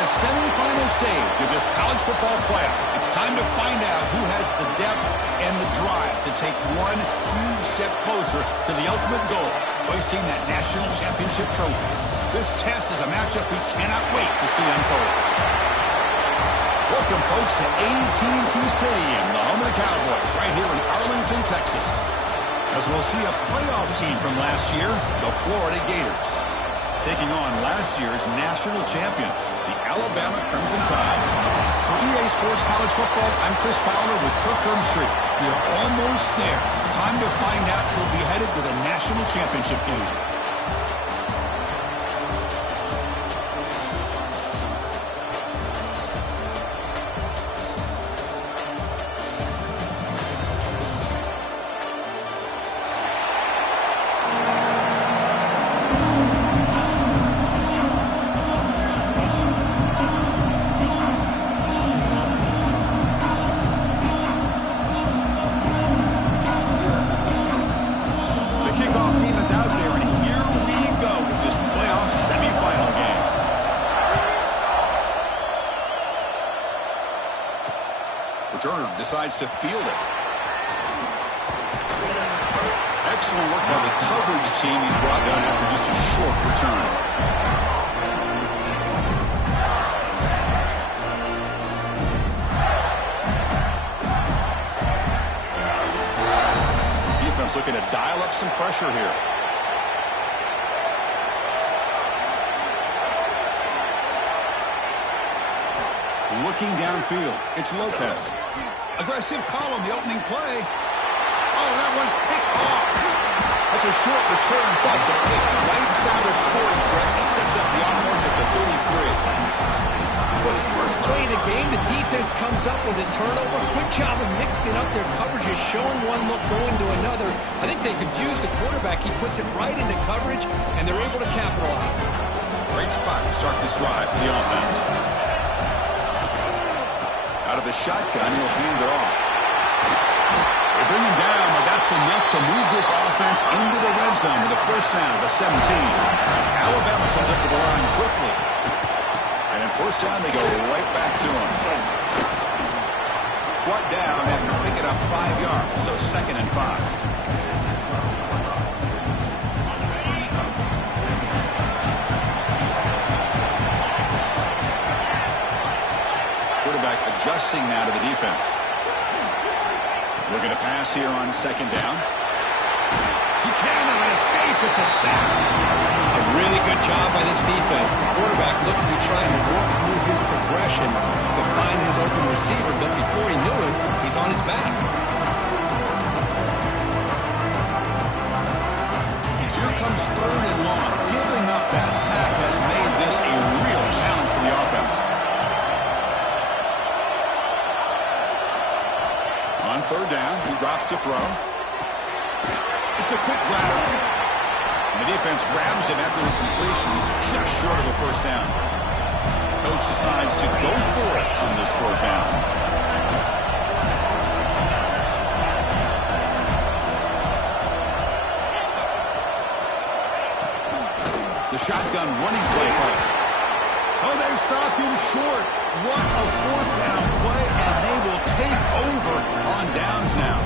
the semifinal stage of this college football playoff. It's time to find out who has the depth and the drive to take one huge step closer to the ultimate goal, hoisting that national championship trophy. This test is a matchup we cannot wait to see unfold. Welcome, folks, to AT&T Stadium, the home of the Cowboys, right here in Arlington, Texas. As we'll see a playoff team from last year, the Florida Gators, taking on last year's national champions, the Alabama Crimson Tide. For EA Sports College Football, I'm Chris Fowler with Kirk Herbstreit. We are almost there. Time to find out who'll be headed to the national championship game. Returner decides to field it. Excellent work by the coverage team. He's brought down after just a short return. Defense looking to dial up some pressure here. Looking downfield, it's Lopez. Aggressive call on the opening play. Oh, that one's picked off. That's a short return, but the pick wipes out a scoring threat and sets up the offense at the 33. For the first play of the game, the defense comes up with a turnover. Good job of mixing up their coverages, showing one look, going to another. I think they confused the quarterback. He puts it right into coverage, and they're able to capitalize. Great spot to start this drive for the offense. Out of the shotgun, he'll hand it off. They bring him down, but that's enough to move this offense into the red zone with a first down at the 17. Alabama comes up to the line quickly. And in first down, they go right back to him. Brought down after picking up 5 yards, so 2nd and 5. Adjusting now to the defense. Looking to pass here on 2nd down. He cannot escape. It's a sack. A really good job by this defense. The quarterback looked to be trying to work through his progressions to find his open receiver, but before he knew it, he's on his back. So here comes 3rd and long. Giving up that sack has made this a real challenge for the offense. On 3rd down, he drops to throw. It's a quick grab. And the defense grabs him after the completion. He's just short of a first down. Coach decides to go for it on this 4th down. The shotgun running play. Oh, they've stopped him short. What a 4th down play, and they will take over on downs now.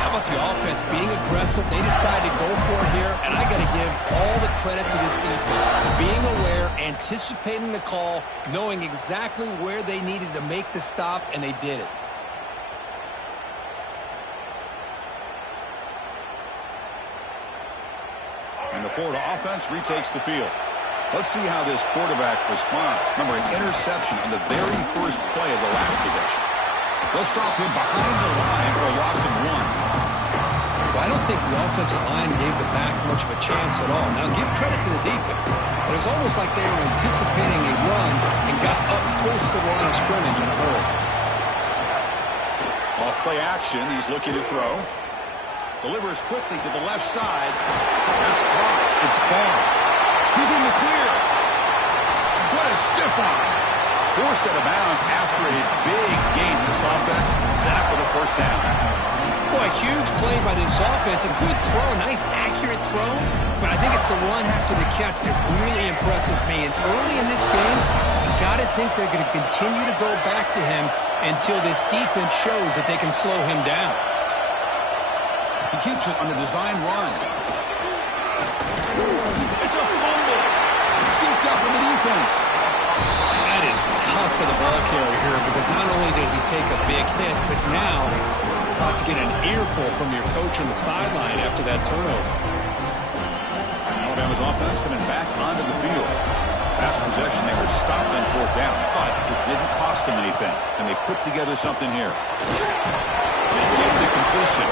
How about the offense being aggressive? They decide to go for it here, and I got to give all the credit to this defense. Being aware, anticipating the call, knowing exactly where they needed to make the stop, and they did it. And the Florida offense retakes the field. Let's see how this quarterback responds. Remember, an interception on the very first play of the last possession. They'll stop him behind the line for a loss of 1. Well, I don't think the offensive line gave the back much of a chance at all. Now, give credit to the defense. But it was almost like they were anticipating a run and got up close to the line of scrimmage in a hurry. Off play action, he's looking to throw. Delivers quickly to the left side. That's caught. It's Barr. He's in the clear. What a stiff arm. Forced out of bounds after a big gain. This offense set up with a first down. Boy, huge play by this offense. A good throw, a nice accurate throw. But I think it's the run after the catch that really impresses me. And early in this game, you got to think they're going to continue to go back to him until this defense shows that they can slow him down. He keeps it on the design run. It's a fumble. Scooped up with the defense. That is tough for the ball carrier here because not only does he take a big hit, but now about to get an earful from your coach on the sideline after that turnover. Alabama's offense coming back onto the field. Past possession, they were stopped on fourth down, but it didn't cost them anything, and they put together something here. They get the completion.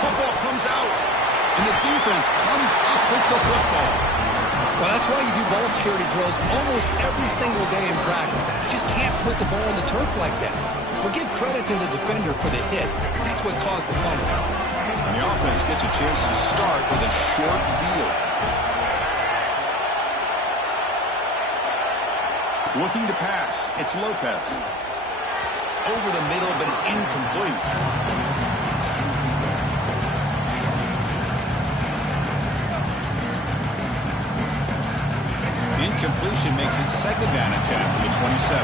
Football comes out, and the defense comes up with the football. Well, that's why you do ball security drills almost every single day in practice. You just can't put the ball on the turf like that. But give credit to the defender for the hit, because that's what caused the fumble. And the offense gets a chance to start with a short field. Looking to pass. It's Lopez. Over the middle, but it's incomplete. Incompletion makes it second down and 10 from the 27.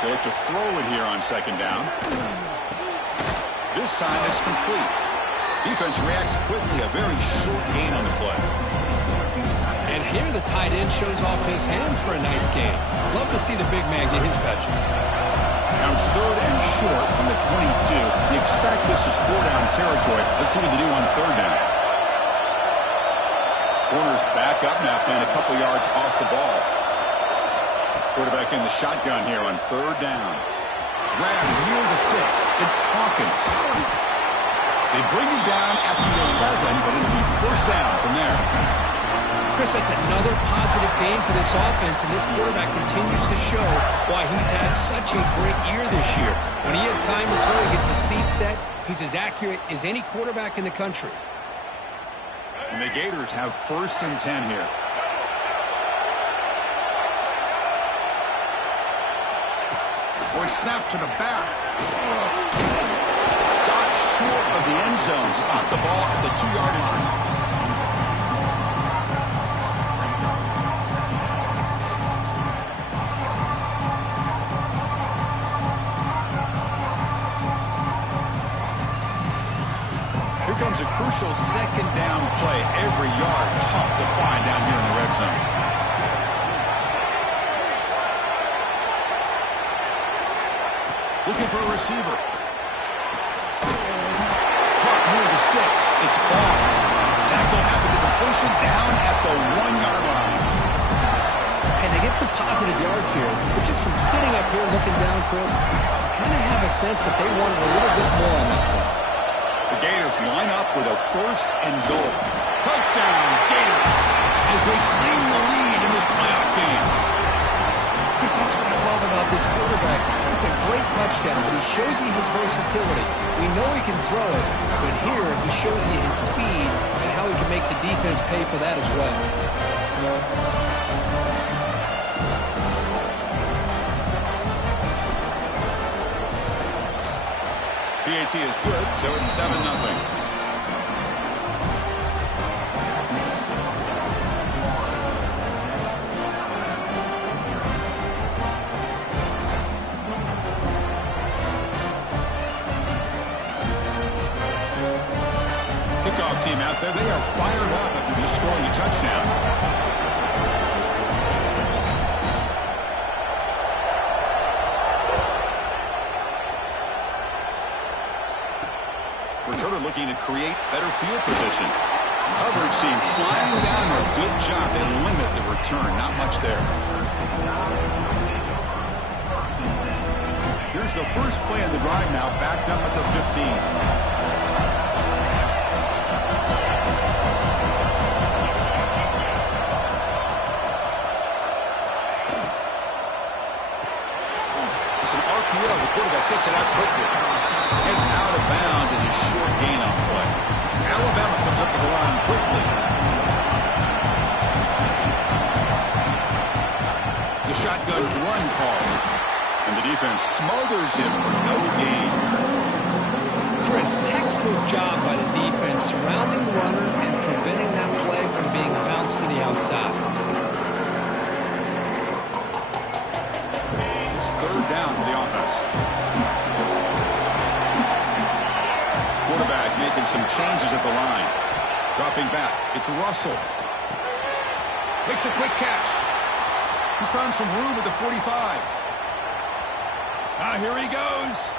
They look to throw it here on second down. This time it's complete. Defense reacts quickly. A very short gain on the play. And here the tight end shows off his hands for a nice gain. Love to see the big man get his touches. Now it's third and short from the 22. You expect this is four-down territory. Let's see what they do on third down. Corners back up now, playing a couple yards off the ball. Quarterback in the shotgun here on third down. Grab near the sticks. It's Hawkins. They bring him down at the 11, but it'll be first down from there. Chris, that's another positive game for this offense, and this quarterback continues to show why he's had such a great year this year. When he has time to throw, he gets his feet set. He's as accurate as any quarterback in the country. And the Gators have first and 10 here. Or it's snapped to the back. Stopped short of the end zone. Spot the ball at the 2-yard line. Comes a crucial second down play. Every yard tough to find down here in the red zone. Looking for a receiver. Caught near the sticks. It's Ball. Tackle after the completion down at the 1-yard line. And they get some positive yards here, but just from sitting up here looking down, Chris, I kind of have a sense that they wanted a little bit more on that play. The Gators line up with a first and goal. Touchdown, Gators, as they claim the lead in this playoff game. Chris, that's what I love about this quarterback. It's a great touchdown, but he shows you his versatility. We know he can throw it, but here he shows you his speed and how he can make the defense pay for that as well. PAT is good, so it's 7-0. Kickoff team out there, they are fired up after just scoring a touchdown. Returner looking to create better field position. Coverage team flying down there. Good job. They limit the return. Not much there. Here's the first play of the drive now, backed up at the 15. It's an RPO. The quarterback gets it out quickly. It's out of bounds as a short gain on play. Alabama comes up with the line quickly. It's a shotgun run call. And the defense smothers him for no gain. Chris, textbook job by the defense surrounding the runner and preventing that play from being bounced to the outside. It's third down for the offense. Quarterback making some changes at the line. Dropping back. It's Russell. Makes a quick catch. He's found some room at the 45. Here he goes.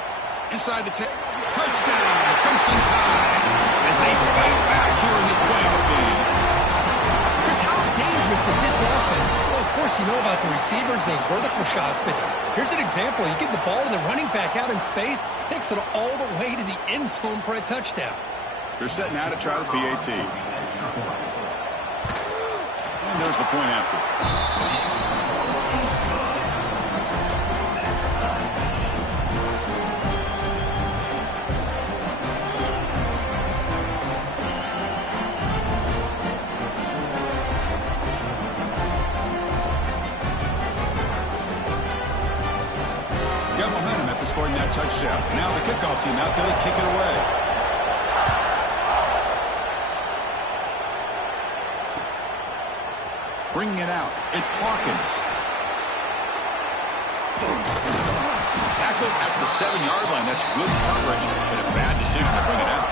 Inside the 10. Touchdown. Crimson Tide as they fight back here in this playoff game. Chris, how dangerous is this offense? Well, of course, you know about the receivers, those vertical shots, but here's an example. You get the ball to the running back out in space, takes it all the way to the end zone for a touchdown. They're setting out to try the PAT. And there's the point after. Got momentum after scoring that touchdown. Now the kickoff team out there to kick it away. Bringing it out. It's Hawkins. Tackled at the 7-yard line. That's good coverage, but a bad decision to bring it out.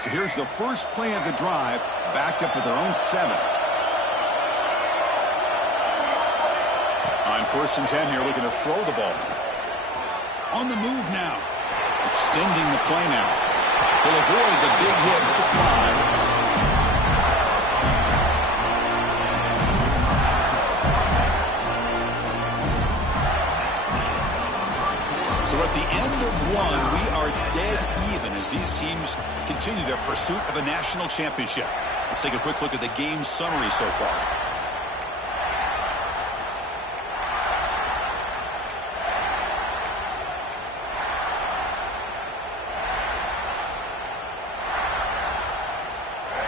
So here's the first play of the drive, backed up with their own 7. On 1st and 10 here, looking to throw the ball. On the move now. Extending the play now. He'll avoid the big hit with the slide. So at the end of one, we are dead even as these teams continue their pursuit of a national championship. Let's take a quick look at the game summary so far.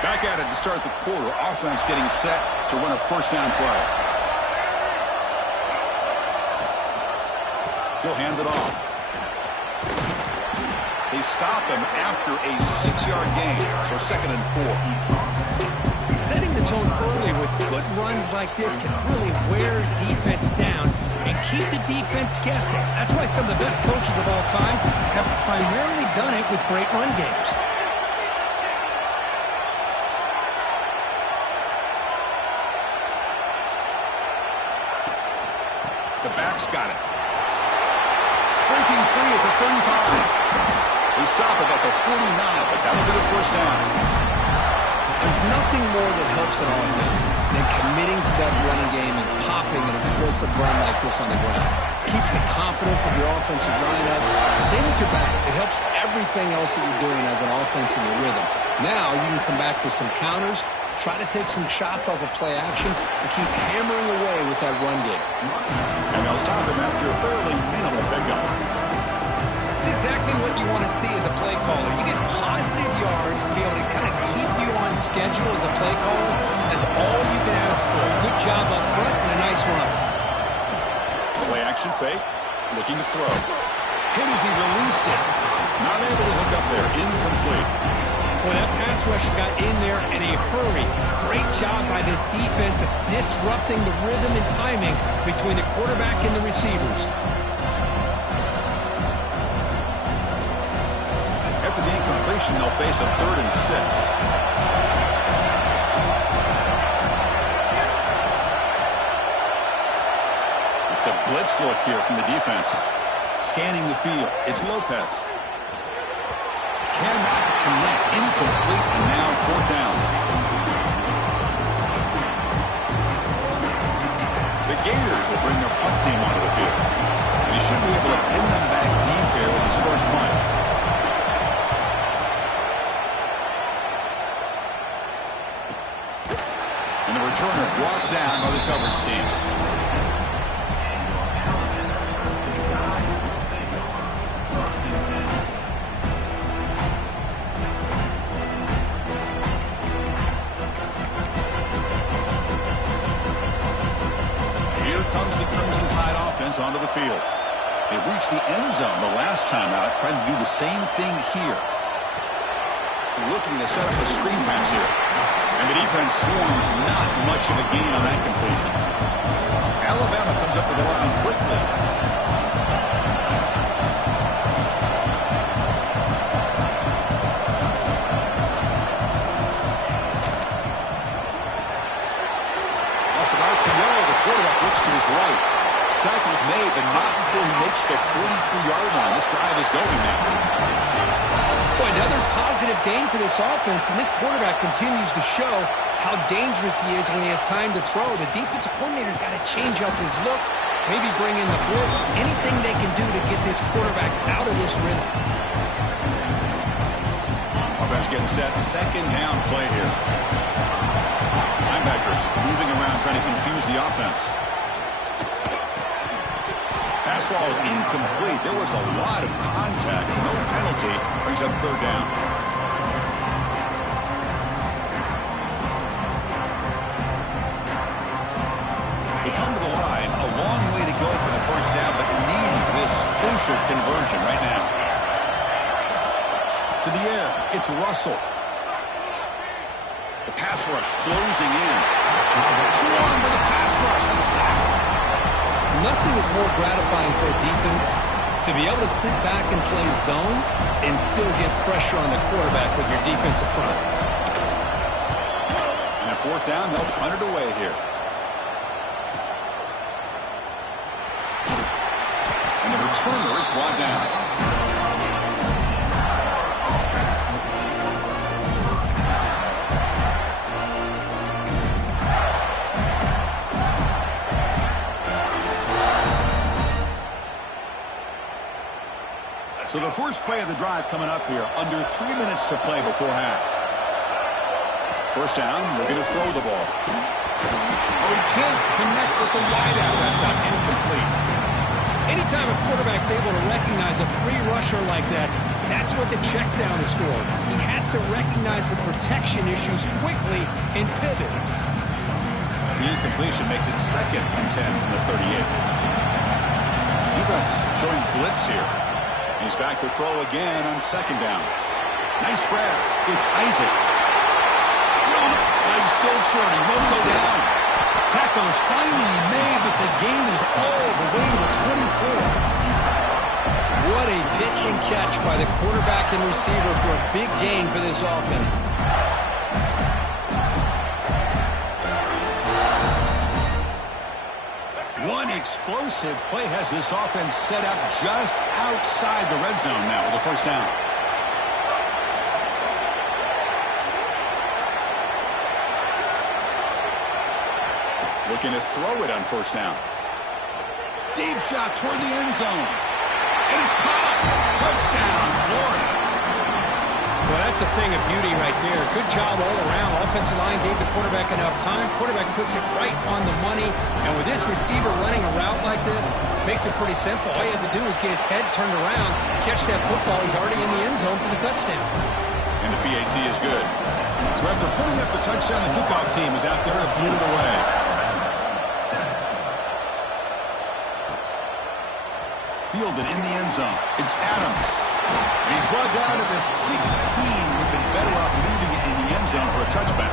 Back at it to start the quarter. Offense getting set to run a first down play. He'll hand it off. They stop him after a 6-yard gain, so 2nd and 4. Setting the tone early with good runs like this can really wear defense down and keep the defense guessing. That's why some of the best coaches of all time have primarily done it with great run games. The back's got it. Breaking free at the 35. They stop him at the 49, but that'll be the first down. There's nothing more that helps an offense than committing to that running game and popping an explosive run like this on the ground. Keeps the confidence of your offensive line up. Same with your back. It helps everything else that you're doing as an offense in your rhythm. Now you can come back with some counters, try to take some shots off of play action, and keep hammering away with that run game. And they'll stop him after a fairly minimal pickup. It's exactly what you want to see as a play caller. You get positive yards to be able to kind of keep you on schedule as a play caller. That's all you can ask for. Good job up front and a nice run. Play action fake. Looking to throw. Hit as he released it. Not able to hook up there. Incomplete. Well, that pass rush got in there in a hurry. Great job by this defense of disrupting the rhythm and timing between the quarterback and the receivers. After the incompletion, they'll face a 3rd and 6. It's a blitz look here from the defense. Scanning the field. It's Lopez. Cannot connect. Incomplete, and now 4th down. The Gators will bring their punt team onto the field. And he should be able to pin them back deep here with his first punt. And the returner brought down by the coverage team. comes the Crimson Tide offense onto the field. They reached the end zone the last time out, trying to do the same thing here. Looking to set up a screen pass here. And the defense swarms not much of a gain on that completion. Alabama comes up with the line quickly. Off an RPO, the quarterback looks to his right. Tackle's made, but not before he makes the 43-yard line. This drive is going now. Boy, another positive game for this offense, and this quarterback continues to show how dangerous he is when he has time to throw. The defensive coordinator's got to change up his looks, maybe bring in the blitz, anything they can do to get this quarterback out of this rhythm. Offense getting set, second down play here. Linebackers moving around trying to confuse the offense. Pass ball is incomplete. There was a lot of contact. No penalty. Brings up third down. They come to the line. A long way to go for the first down, but need this crucial conversion right now. To the air. It's Russell. The pass rush closing in. Swarm with a pass rush. A sack. Nothing is more gratifying for a defense to be able to sit back and play zone and still get pressure on the quarterback with your defensive front. And at fourth down, they'll punt it away here. And the returner is brought down. So the first play of the drive coming up here, under 3 minutes to play before half. First down, looking to throw the ball. Oh, he can't connect with the wideout. That's out, incomplete. Anytime a quarterback's able to recognize a free rusher like that, that's what the check down is for. He has to recognize the protection issues quickly and pivot. The incompletion makes it second and 10 from the 38. Defense showing blitz here. He's back to throw again on second down. Nice grab. It's Isaac. Legs still churning. Won't go down. Tackle is finally made, but the gain is all the way to the 24. What a pitch and catch by the quarterback and receiver for a big gain for this offense. One explosive play has this offense set up just outside the red zone now with a first down. Looking to throw it on first down. Deep shot toward the end zone. And it's caught. Touchdown, Florida. Well, that's a thing of beauty right there. Good job all around. Offensive line gave the quarterback enough time. Quarterback puts it right on the money. And with this receiver running a route like this, makes it pretty simple. All you have to do is get his head turned around, catch that football. He's already in the end zone for the touchdown. And the PAT is good. So after putting up the touchdown, the kickoff team is out there to boot it away. Fielded in the end zone. It's Adams. And he's brought down to the 16. We've been better off leaving it in the end zone for a touchback.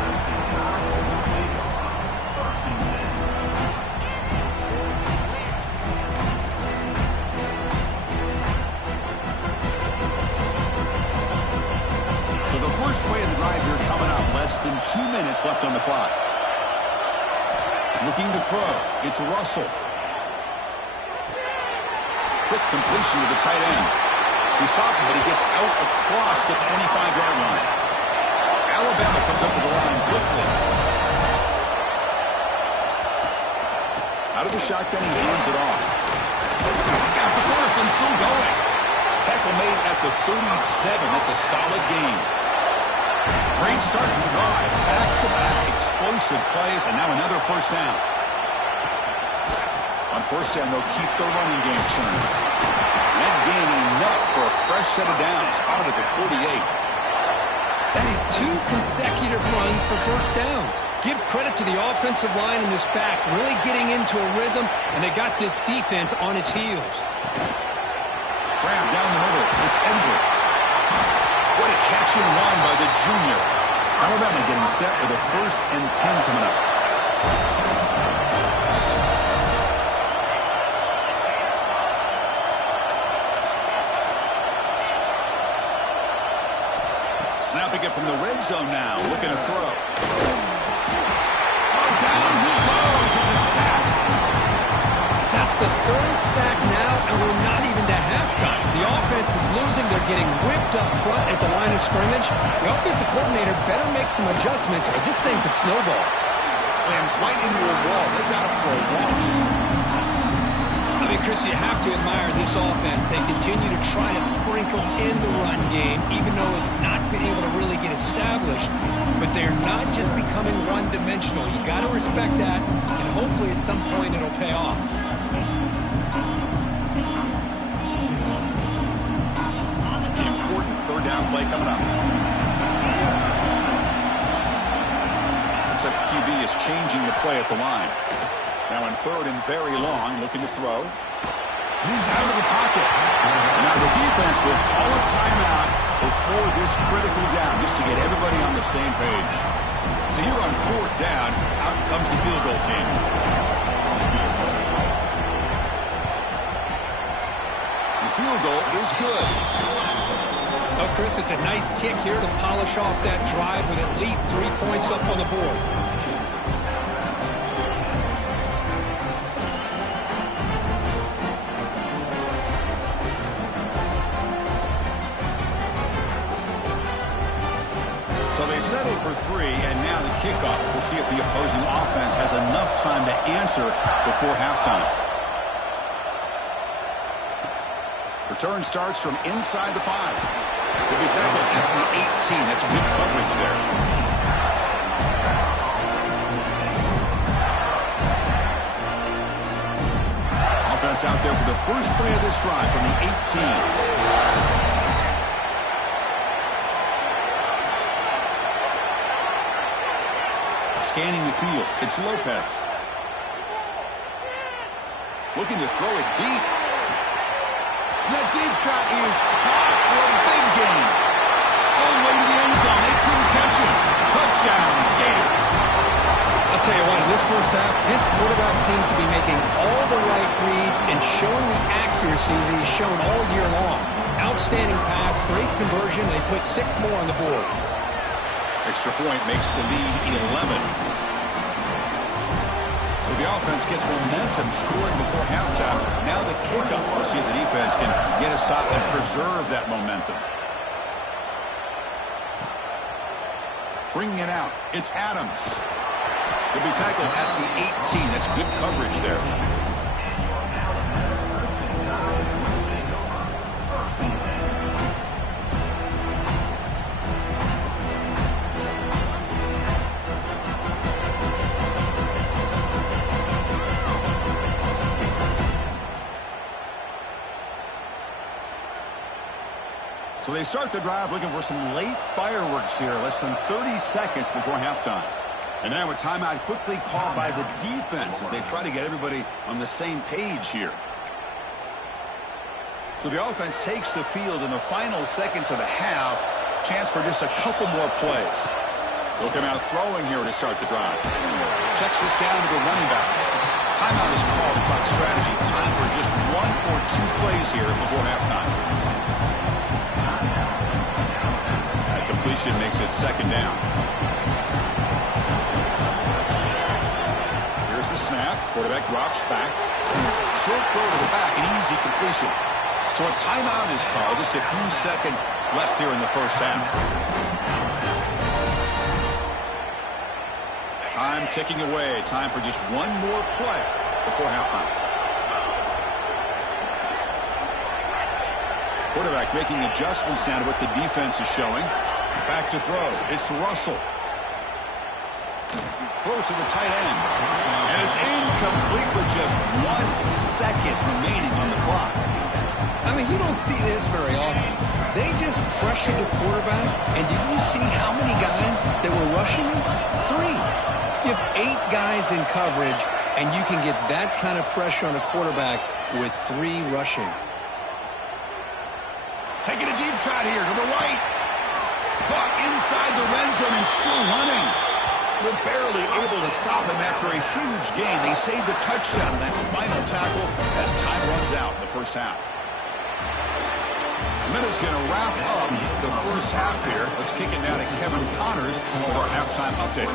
So the first play of the drive here coming up. Less than 2 minutes left on the clock. Looking to throw. It's Russell. Quick completion to the tight end. He's stopped, but he gets out across the 25-yard line. Alabama comes up with the line quickly. Out of the shotgun, he hands it off. He's got the first and still going. Tackle made at the 37. That's a solid gain. Great start to the drive. Back-to-back explosive plays, and now another first down. On first down, they'll keep the running game churning. That gain enough for a fresh set of downs. Spotted at the 48. That is 2 consecutive runs for first downs. Give credit to the offensive line in this back, really getting into a rhythm, and they got this defense on its heels. Graham down the middle. It's Edwards. What a catch and run by the junior. Alabama getting set with a 1st and 10 coming up. Snapping it from the red zone now. Looking to throw. Oh, down he goes. It's a sack. That's the 3rd sack now, and we're not even to halftime. The offense is losing. They're getting whipped up front at the line of scrimmage. The offensive coordinator better make some adjustments, or this thing could snowball. Slams right into a wall. They got him for a loss. I mean, Chris, you have to admire this offense. They continue to try to sprinkle in the run game, even though it's not been able to really get established. But they're not just becoming one-dimensional. You got to respect that, and hopefully at some point it'll pay off. The important 3rd down play coming up. Looks like the QB is changing the play at the line. Now in 3rd and very long, looking to throw. Moves out of the pocket. And now the defense will call a timeout before this critical down, just to get everybody on the same page. So here on 4th down, out comes the field goal team. The field goal is good. Oh, Chris, it's a nice kick here to polish off that drive with at least 3 points up on the board. So they settle for 3, and now the kickoff. We'll see if the opposing offense has enough time to answer before halftime. Return starts from inside the 5. He'll be tackled at the 18. That's good coverage there. Offense out there for the first play of this drive from the 18. Scanning the field. It's Lopez. Looking to throw it deep. That deep shot is caught for a big gain. All the way to the end zone. They couldn't catch him. Touchdown, Gators. I'll tell you what, in this first half, this quarterback seems to be making all the right reads and showing the accuracy that he's shown all year long. Outstanding pass, great conversion. They put 6 more on the board. Extra point makes the lead 11. So the offense gets momentum scoring before halftime. Now the kickoff. We'll see if the defense can get a stop and preserve that momentum. Bringing it out. It's Adams. He'll be tackled at the 18. That's good coverage there. So they start the drive looking for some late fireworks here, less than 30 seconds before halftime. And now a timeout quickly called by the defense as they try to get everybody on the same page here. So the offense takes the field in the final seconds of the half. Chance for just a couple more plays. Looking out throwing here to start the drive. Checks this down to the running back. Timeout is called to talk strategy. Time for just 1 or 2 plays here before halftime. Completion makes it 2nd down. Here's the snap. Quarterback drops back. Short throw to the back, an easy completion. So a timeout is called. Just a few seconds left here in the first half. Time ticking away. Time for just 1 more play before halftime. Quarterback making adjustments now to what the defense is showing. Back to throw. It's Russell. Throws to the tight end. And it's incomplete with just 1 second remaining on the clock. I mean, you don't see this very often. They just pressured the quarterback, and did you see how many guys that were rushing him? 3. You have 8 guys in coverage, and you can get that kind of pressure on a quarterback with 3 rushing. Taking a deep shot here to the right. Caught inside the red zone and still running. They're barely able to stop him after a huge gain. They saved a touchdown in that final tackle as time runs out in the first half. Minute's going to wrap up the first half here. Let's kick it now to Kevin Connors for our halftime update.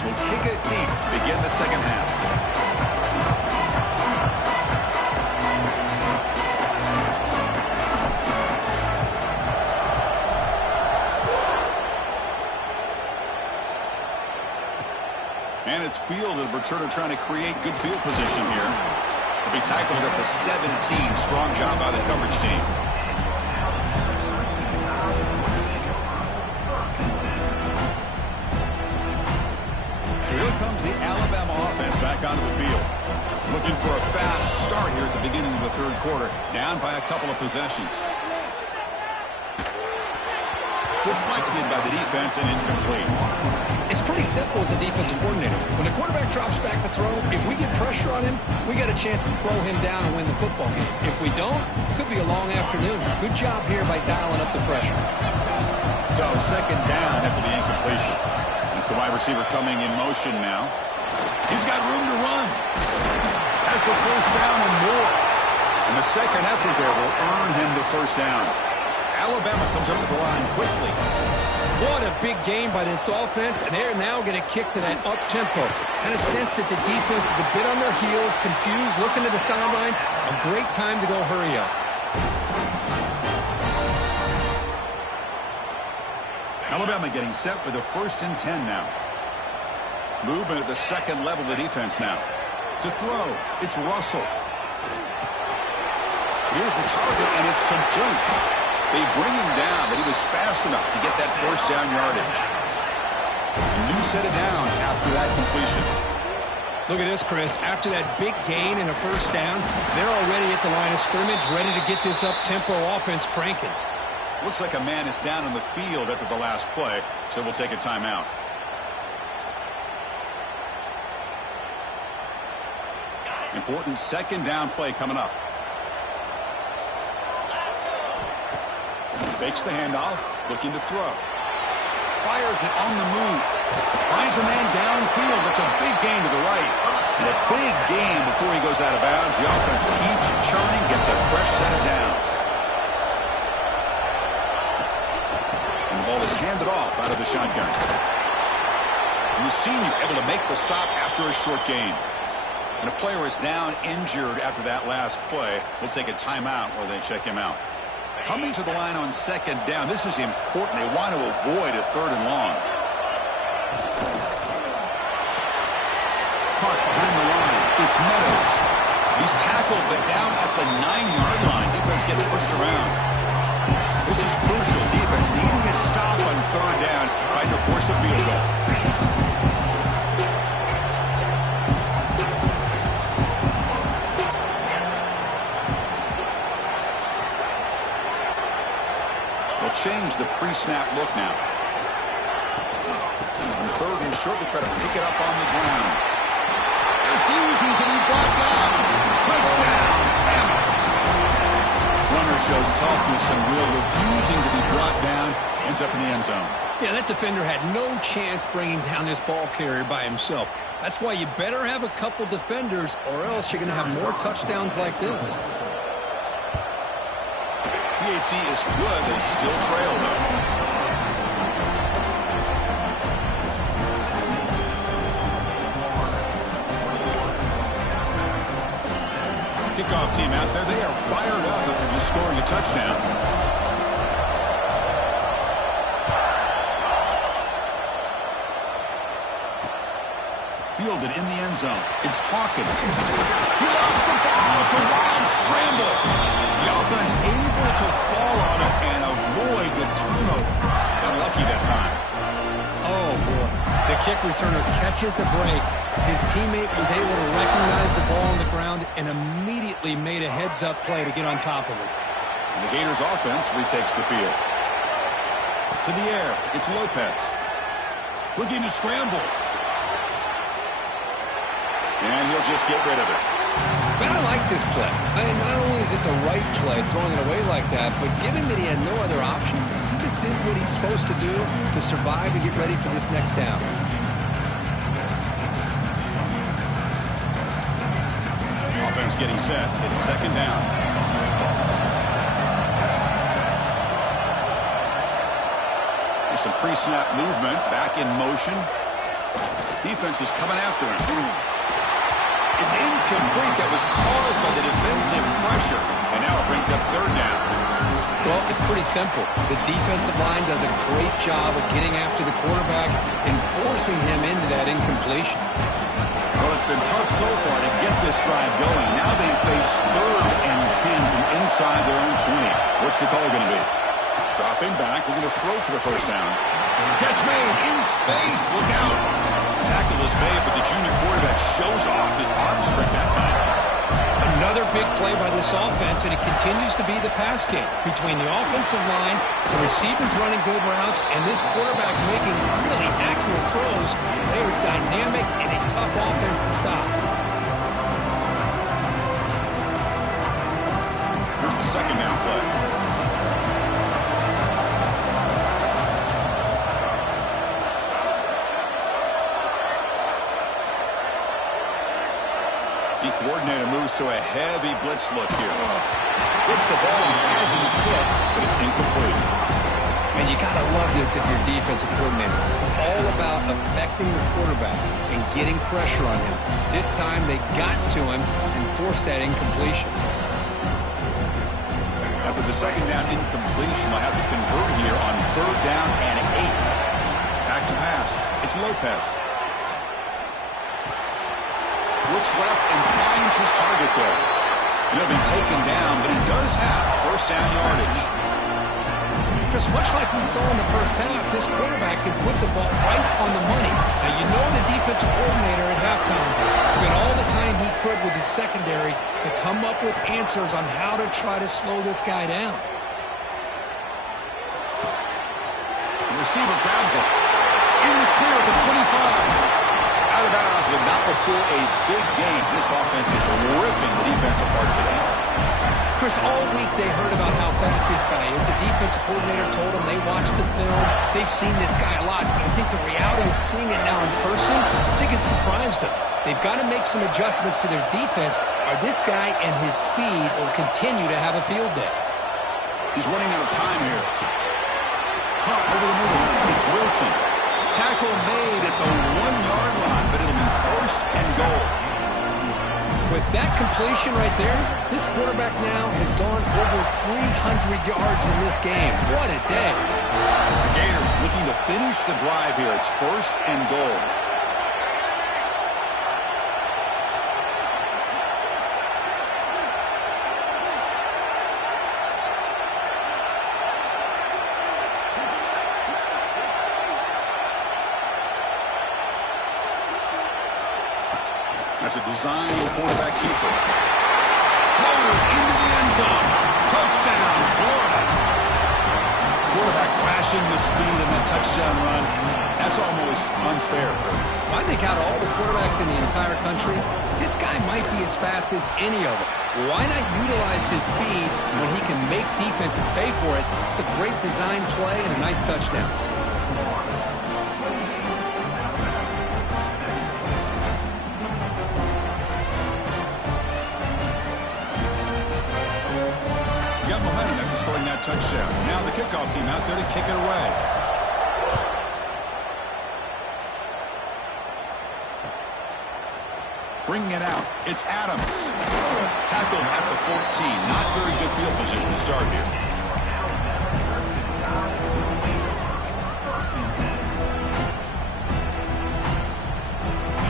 Will kick it deep to begin the second half. And it's fielded. Returner trying to create good field position here. He'll be tackled at the 17. Strong job by the coverage team. Here comes the Alabama offense back onto the field. Looking for a fast start here at the beginning of the third quarter. Down by a couple of possessions. Deflected by the defense and incomplete. It's pretty simple as a defensive coordinator. When the quarterback drops back to throw, if we get pressure on him, we got a chance to slow him down and win the football game. If we don't, it could be a long afternoon. Good job here by dialing up the pressure. So second down after the incompletion. It's the wide receiver coming in motion now. He's got room to run. Has the first down and more. And the second effort there will earn him the first down. Alabama comes up to the line quickly. What a big game by this offense, and they're now going to kick to that up-tempo. Kind of sense that the defense is a bit on their heels, confused, looking to the sidelines. A great time to go hurry up. Alabama getting set with a 1st and 10 now. Movement at the second level of the defense now. To throw, it's Russell. Here's the target, and it's complete. They bring him down, but he was fast enough to get that first down yardage. A new set of downs after that completion. Look at this, Chris. After that big gain and a first down, they're already at the line of scrimmage, ready to get this up-tempo offense cranking. Looks like a man is down on the field after the last play, so we'll take a timeout. Important second down play coming up. Fakes the handoff, looking to throw. Fires it on the move. Finds a man downfield. It's a big gain to the right. And a big gain before he goes out of bounds. The offense keeps churning, gets a fresh set of downs. And the ball is handed off out of the shotgun. And the senior able to make the stop after a short gain. And a player is down injured after that last play. We'll take a timeout where they check him out. Coming to the line on second down. This is important. They want to avoid a 3rd and long. Park behind the line. It's Meadows. He's tackled, but down at the 9-yard line. Defense getting pushed around. This is crucial. Defense needing a stop on 3rd down, trying to force a field goal. Change the pre-snap look now. On 3rd and short, they try to pick it up on the ground. Refusing to be brought down. Touchdown, Bama. Runner shows toughness and will, refusing to be brought down. Ends up in the end zone. Yeah, that defender had no chance bringing down this ball carrier by himself. That's why you better have a couple defenders, or else you're going to have more touchdowns like this. PHC is good. They still trail, though. Kickoff team out there. They are fired up after just scoring a touchdown. fielded in the end zone. It's Hawkins. He lost the ball. It's a wild scramble. The offense able to fall on it and avoid the turnover. Got lucky that time. Oh, boy. The kick returner catches a break. His teammate was able to recognize the ball on the ground and immediately made a heads-up play to get on top of it. And the Gators offense retakes the field. To the air, it's Lopez. Looking to scramble. And he'll just get rid of it. Man, I like this play. I mean, not only is it the right play, throwing it away like that, but given that he had no other option, he just did what he's supposed to do to survive and get ready for this next down. Offense getting set. It's second down. There's some pre-snap movement. Back in motion. Defense is coming after him. It's incomplete. That was caused by the defensive pressure. And now it brings up third down. Well, it's pretty simple. The defensive line does a great job of getting after the quarterback and forcing him into that incompletion. Well, it's been tough so far to get this drive going. Now they face 3rd and 10 from inside their own 20. What's the call going to be? Dropping back, looking to throw for the first down. Catch made in space. Look out. Tackle is made, but the junior quarterback shows off his arm strength that time. Another big play by this offense, and it continues to be the pass game between the offensive line, the receivers running good routes, and this quarterback making really accurate throws. They are dynamic and a tough offense to stop. Here's the second down play. The coordinator moves to a heavy blitz look here. Gets the ball as he's hit, but it's incomplete. And you got to love this if you're a defensive coordinator. It's all about affecting the quarterback and getting pressure on him. This time they got to him and forced that incompletion. After the second down incompletion, they'll have to convert here on 3rd down and 8. Back to pass. It's Lopez. Looks left and finds his target there. He'll be taken down, but he does have first down yardage. Just much like we saw in the first half, this quarterback can put the ball right on the money. Now, you know the defensive coordinator at halftime spent all the time he could with his secondary to come up with answers on how to try to slow this guy down. The receiver grabs it. In the clear at the 25. Out of bounds, but not before a big game. This offense is ripping the defense apart today. Chris, all week they heard about how fast this guy is. The defensive coordinator told them they watched the film. They've seen this guy a lot. But I think the reality of seeing it now in person, I think it's surprised them. They've got to make some adjustments to their defense, or this guy and his speed will continue to have a field day. He's running out of time here. Caught over the middle. It's Wilson. Tackle made at the 1-yard line, but it'll be first and goal. With that completion right there, this quarterback now has gone over 300 yards in this game. What a day. The Gators looking to finish the drive here. It's first and goal. That's a design quarterback keeper. Motors into the end zone. Touchdown, Florida. Quarterback flashing the speed in that touchdown run. That's almost unfair. I think out of all the quarterbacks in the entire country, this guy might be as fast as any of them. Why not utilize his speed when he can make defenses pay for it? It's a great design play and a nice touchdown. Scoring that touchdown. Now the kickoff team out there to kick it away. Bringing it out. It's Adams. Tackled at the 14. Not very good field position to start here.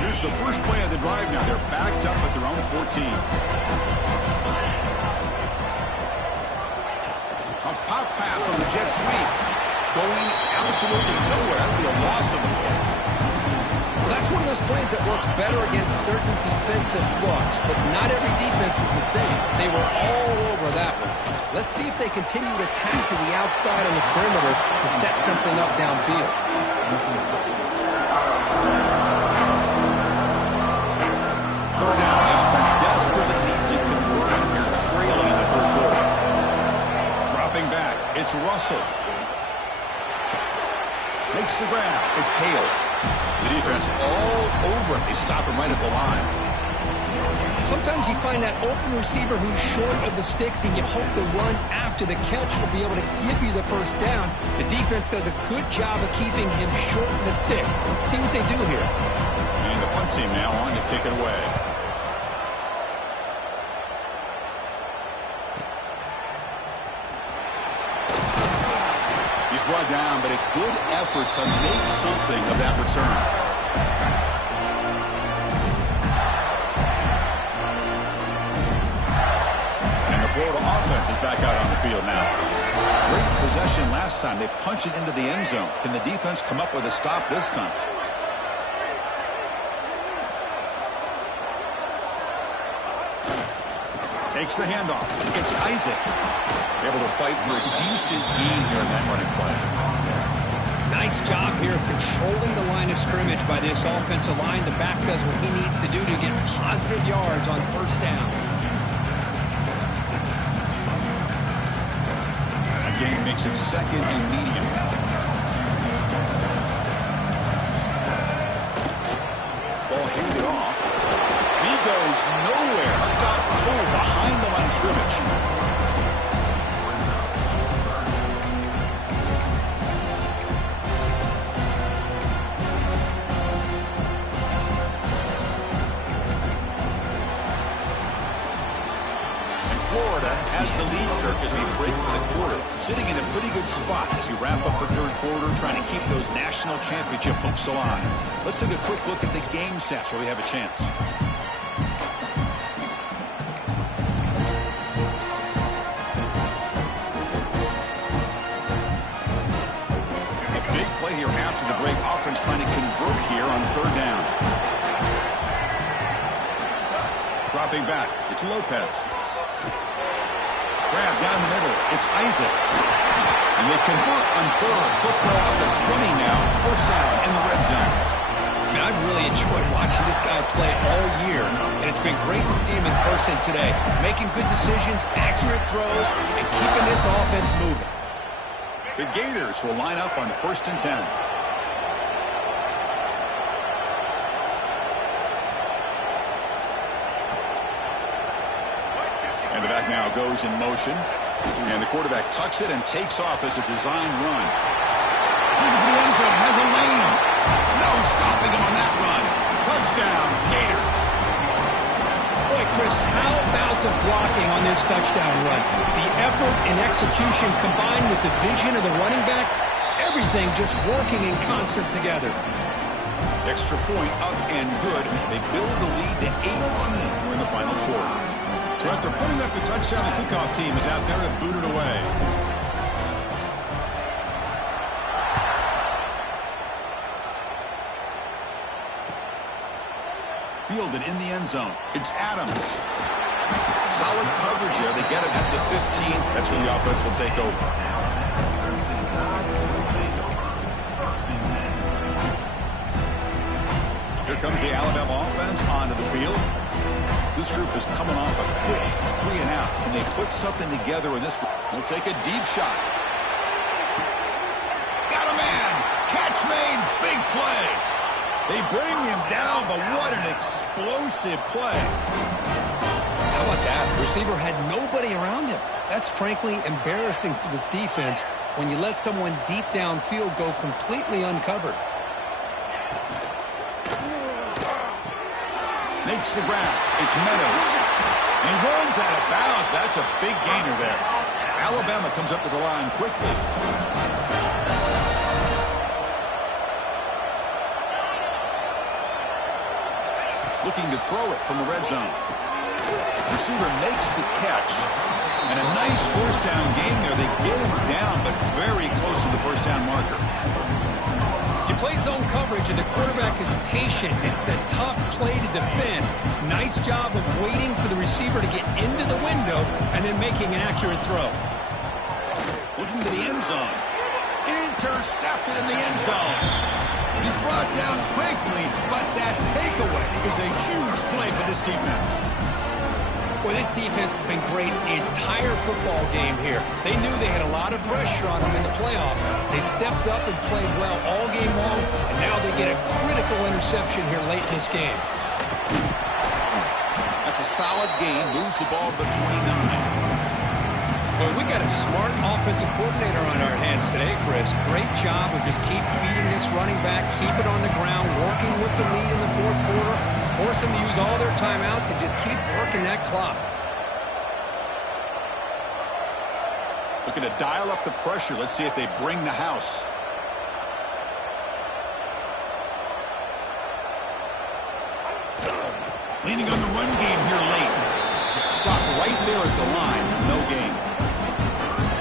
Here's is the first play of the drive now. They're backed up at their own 14. A pop pass on the jet sweep. Going absolutely nowhere. That would be a loss of the ball. Well, that's one of those plays that works better against certain defensive looks, but not every defense is the same. They were all over that one. Let's see if they continue to tack to the outside on the perimeter to set something up downfield. Third down. The offense desperately needs a conversion here, trailing in the third quarter. Dropping back. It's Russell. Makes the grab. It's Hale. The defense all over it. They stop him right at the line. Sometimes you find that open receiver who's short of the sticks, and you hope the run after the catch will be able to give you the first down. The defense does a good job of keeping him short of the sticks. Let's see what they do here. And the punt team now on to kick it away. He's brought down, but a good effort to make something of that return. Florida offense is back out on the field now. Great possession last time. They punched it into the end zone. Can the defense come up with a stop this time? Takes the handoff. It's Isaac. Able to fight for a decent gain here in that running play. Nice job here of controlling the line of scrimmage by this offensive line. The back does what he needs to do to get positive yards on first down. Game makes it second and medium. Ball handed off. He goes nowhere. Stop cold behind the line of scrimmage. Florida has the lead, Kirk, as we break for the quarter. Sitting in a pretty good spot as we wrap up the third quarter, trying to keep those national championship hopes alive. Let's take a quick look at the game sets where we have a chance. A big play here after the break. Offense trying to convert here on third down. Dropping back. It's Lopez. Grab down the middle. It's Isaac. And they convert on third. Football at the 20 now. First down in the red zone. I mean, I've really enjoyed watching this guy play all year, and it's been great to see him in person today. Making good decisions, accurate throws, and keeping this offense moving. The Gators will line up on 1st and 10. And the back now goes in motion. And the quarterback tucks it and takes off as a design run. Looking for the end zone. Has a lane. No stopping him on that run. Touchdown, Gators. Boy, Chris, how about the blocking on this touchdown run? The effort and execution combined with the vision of the running back, everything just working in concert together. Extra point up and good. They build the lead to 18 here in the final quarter. So after putting up a touchdown, the kickoff team is out there and booted away. Fielded in the end zone. It's Adams. Solid coverage here. They get him at the 15. That's where the offense will take over. Here comes the Alabama offense onto the field. This group is coming off a quick 3 and out. Can they put something together in this? They'll take a deep shot. Got a man. Catch made. Big play. They bring him down, but what an explosive play. How about that? The receiver had nobody around him. That's frankly embarrassing for this defense when you let someone deep downfield go completely uncovered. Makes the grab. It's Meadows. And he runs out of bounds. That's a big gainer there. Alabama comes up to the line quickly. Looking to throw it from the red zone. Receiver makes the catch. And a nice first down gain there. They get him down, but very close to the first down marker. You play zone coverage, and the quarterback is patient. It's a tough play to defend. Nice job of waiting for the receiver to get into the window and then making an accurate throw. Looking to the end zone. Intercepted in the end zone. He's brought down quickly, but that takeaway is a huge play for this defense. Well, this defense has been great the entire football game here. They knew they had a lot of pressure on them in the playoff. They stepped up and played well all game long, and now they get a critical interception here late in this game. That's a solid gain. Moves the ball to the 29. Well, we got a smart offensive coordinator on our hands today, Chris. Great job of just keep feeding this running back, keep it on the ground, working with the lead in the fourth quarter, force them to use all their timeouts, and just keep working that clock. Looking to dial up the pressure. Let's see if they bring the house. Leaning on the run game here late. Stop right there at the line. No gain.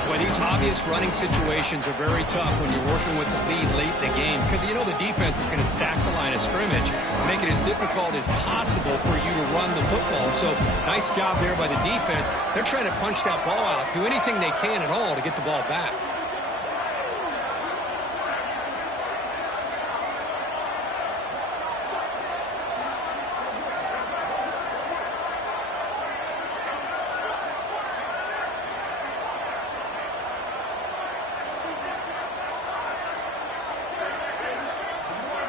Boy, these obvious running situations are very tough when you're working with the lead late in the game because you know the defense is going to stack the line of scrimmage, make it as difficult as possible for you to run the football. So nice job there by the defense. They're trying to punch that ball out, do anything they can at all to get the ball back.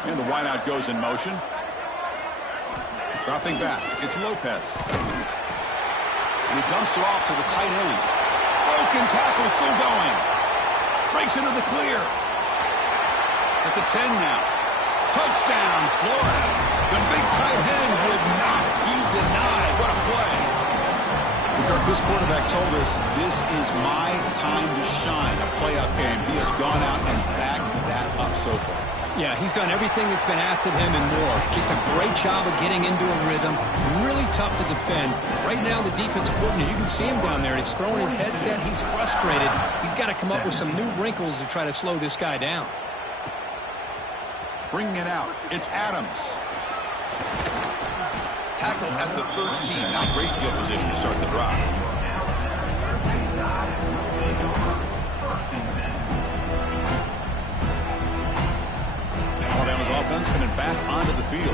And the wideout goes in motion. Dropping back. It's Lopez. And he dumps it off to the tight end. Broken tackle still going. Breaks into the clear. At the 10 now. Touchdown, Florida. The big tight end would not be denied. What a play. Kirk, this quarterback told us this is my time to shine. A playoff game. He has gone out and backed that up so far. Yeah, he's done everything that's been asked of him and more. Just a great job of getting into a rhythm. Really tough to defend. Right now, the defensive coordinator, you can see him down there. He's throwing his headset. He's frustrated. He's got to come up with some new wrinkles to try to slow this guy down. Bringing it out. It's Adams. Tackle at the 13. Now great field position to start the drive. Alabama's offense coming back onto the field.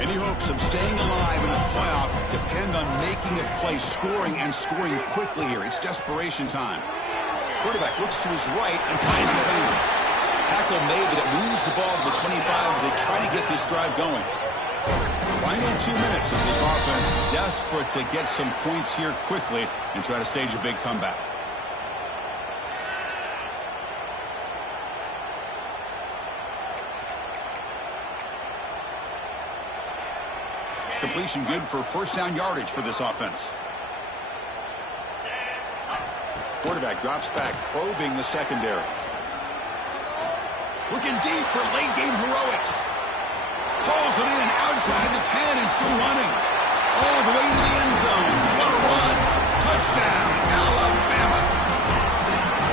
Any hopes of staying alive in a playoff depend on making a play, scoring, and scoring quickly here. It's desperation time. Quarterback looks to his right and finds his man. Tackle made, but it moves the ball to the 25 as they try to get this drive going. Final 2 minutes as this offense desperate to get some points here quickly and try to stage a big comeback. Completion good for first down yardage for this offense. Quarterback drops back, probing the secondary. Looking deep for late game heroics. Pulls it in outside the 10 and still running. All the way to the end zone. What a run. Touchdown, Alabama.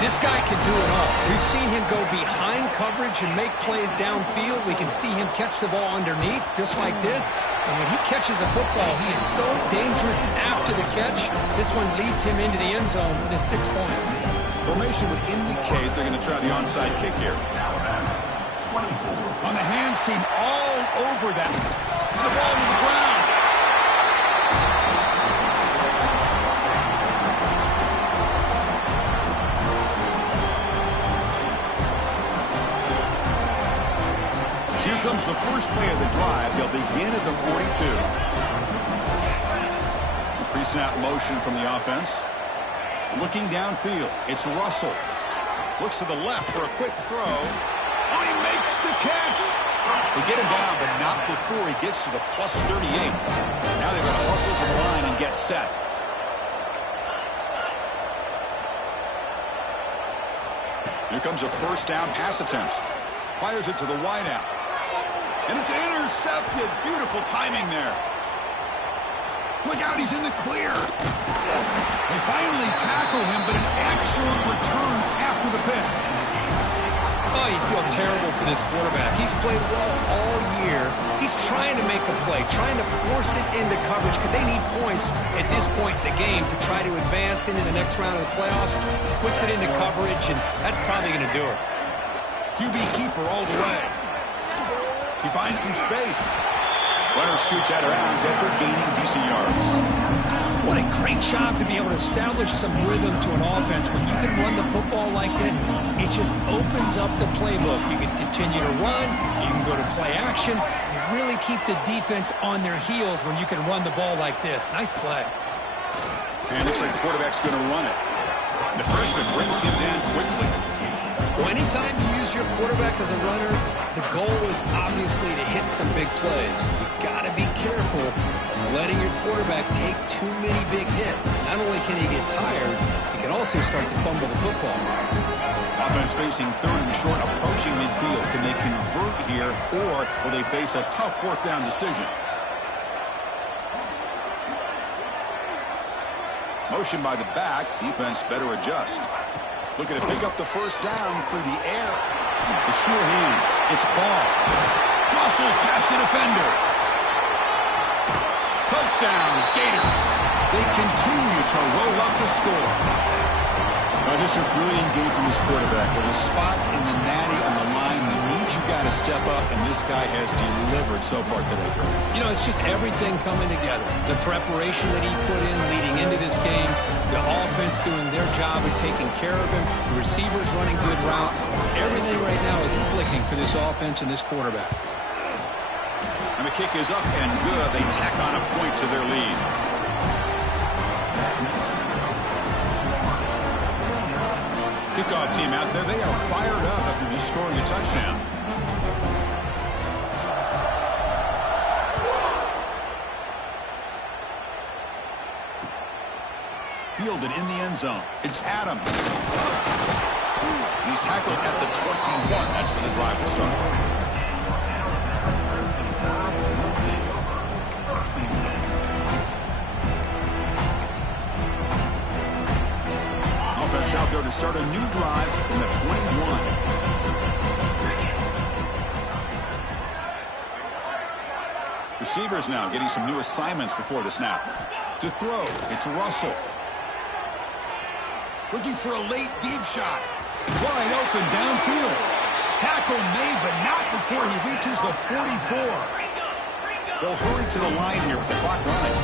This guy can do it all. We've seen him go behind coverage and make plays downfield. We can see him catch the ball underneath just like this. And when he catches a football, he is so dangerous after the catch. This one leads him into the end zone for the 6 points. Formation would indicate they're going to try the onside kick here. On the hands team all over that. And the ball to the ground. Here comes the first play of the drive. They'll begin at the 42. Pre-snap motion from the offense. Looking downfield. It's Russell. Looks to the left for a quick throw. Oh, he makes the catch. They get him down, but not before he gets to the plus 38. Now they're going to hustle to the line and get set. Here comes a first down pass attempt. Fires it to the wideout. And it's intercepted. Beautiful timing there. Look out, he's in the clear. They finally tackle him, but an excellent return after the pick. Oh, you feel terrible for this quarterback. He's played well all year. He's trying to make a play, trying to force it into coverage because they need points at this point in the game to try to advance into the next round of the playoffs. Puts it into coverage, and that's probably going to do it. QB keeper all the way. He finds some space. Runner scoots out of bounds after gaining decent yards. What a great job to be able to establish some rhythm to an offense. When you can run the football like this, it just opens up the playbook. You can continue to run. You can go to play action. You really keep the defense on their heels when you can run the ball like this. Nice play. And it looks like the quarterback's going to run it. The freshman brings him down quickly. Well, anytime you use your quarterback as a runner, the goal is obviously to hit some big plays. You've got to be careful of letting your quarterback take too many big hits. Not only can he get tired, he can also start to fumble the football. Offense facing third and short, approaching midfield. Can they convert here, or will they face a tough fourth down decision? Motion by the back. Defense better adjust. Looking to pick up the first down through the air. The sure hands. It's ball. Muscles past the defender. Touchdown, Gators. They continue to roll up the score. Just a brilliant game from this quarterback. With a spot in the natty on the line, he needs you guys to step up, and this guy has delivered so far today. You know, it's just everything coming together. The preparation that he put in leading into this game, the offense doing their job of taking care of him, the receivers running good routes. Everything right now is clicking for this offense and this quarterback. And the kick is up and good. They tack on a point to their lead. Kickoff team out there. They are fired up after just scoring a touchdown. Fielded in the end zone. It's Adams. He's tackled at the 21. That's where the drive will start. Offense out there to start a new drive from the 21. Receivers now getting some new assignments before the snap. To throw, it's Russell. Looking for a late deep shot. Wide open downfield. Tackle made, but not before he reaches the 44. They'll hurry to the line here with the clock running.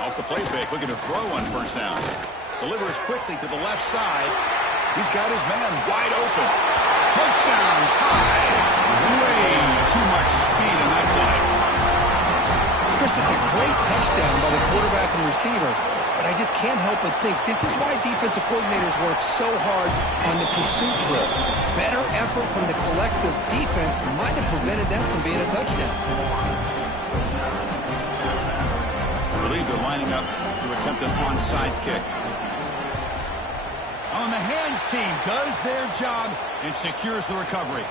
Off the play fake, looking to throw on first down. Delivers quickly to the left side. He's got his man wide open. Touchdown, tie. Way too much speed in that play. Chris, this is a great touchdown by the quarterback and receiver, but I just can't help but think this is why defensive coordinators work so hard on the pursuit drill. Better effort from the collective defense might have prevented that from being a touchdown. I believe they're lining up to attempt an onside kick. On the hands team does their job and secures the recovery.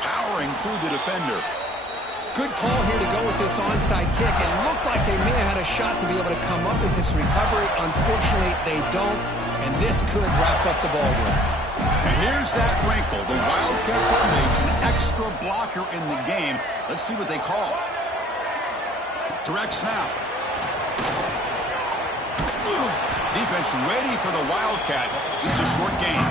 Powering through the defender. Good call here to go with this onside kick. It looked like they may have had a shot to be able to come up with this recovery. Unfortunately, they don't, and this could wrap up the ball game. And here's that wrinkle. The Wildcat formation, extra blocker in the game. Let's see what they call. Direct snap. Defense ready for the Wildcat. Just a short gain.